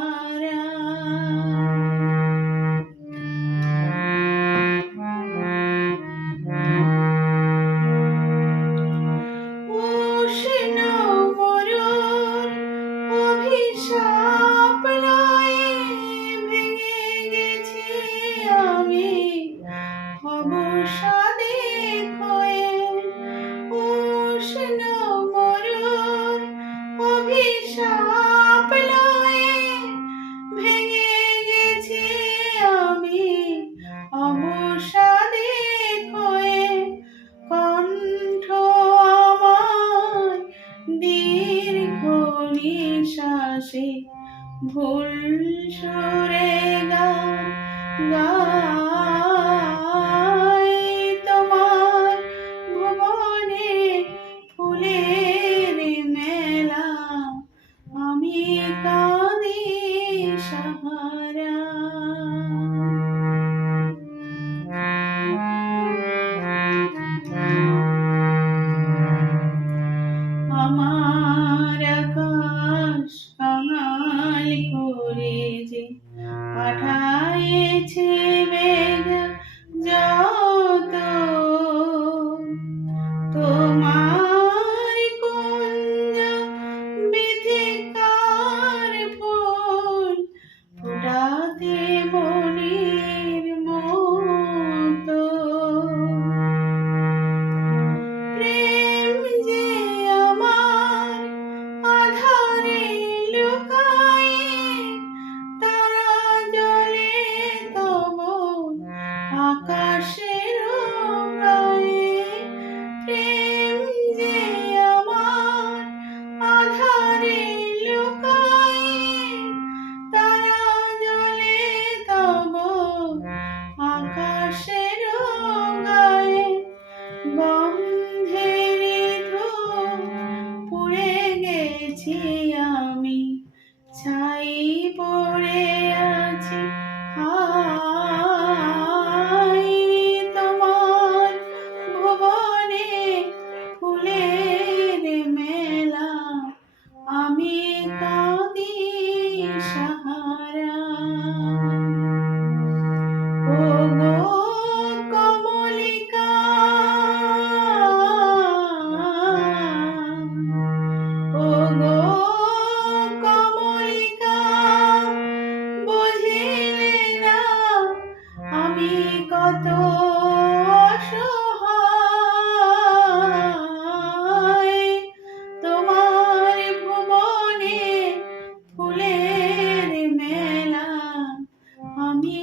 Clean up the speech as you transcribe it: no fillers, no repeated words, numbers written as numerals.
সাহারা। উষ্ণ মরুর অভিশাপ লয়ে ভেঙে গেছি আমি অবসাদে ক্ষয়ে। উষ্ণ মরুর অভিশাপ লয়ে ভেঙে গেছি আমি অবসাদে ক্ষয়ে। কণ্ঠ আমার দীর্ঘ নিঃশ্বাসে ভুল সুরে গান গাই। তোমার ভুবনে ফুলের মেলা, আমি কাঁদি সাহারা। আমার আকাশ কাঙাল করে যে পাঠায়েছে মেঘ যত, তোমার কুঞ্জ বিথিকার ফুল ফোটাতে মনের মতো। প্রেম যে আমার আধারে লুকায়ে, তারা জলে তব আকাশের গায়ে। প্রেম যে আমার আধারে লুকায়ে, তারা জলে তব আকাশের গায়ে। গন্ধের ধূপ পুড়ে গেছি আমি, ছাই পড়ে আছি হায়। তোমার ভুবনে ফুলের মেলা, আমি কাঁদি সাহারা। ওগো কমলিকা, ওগো কমলিকা, বুঝিলে না আমি কত অসহায়। তোমার ভুবনে ফুলের মেলা, আমি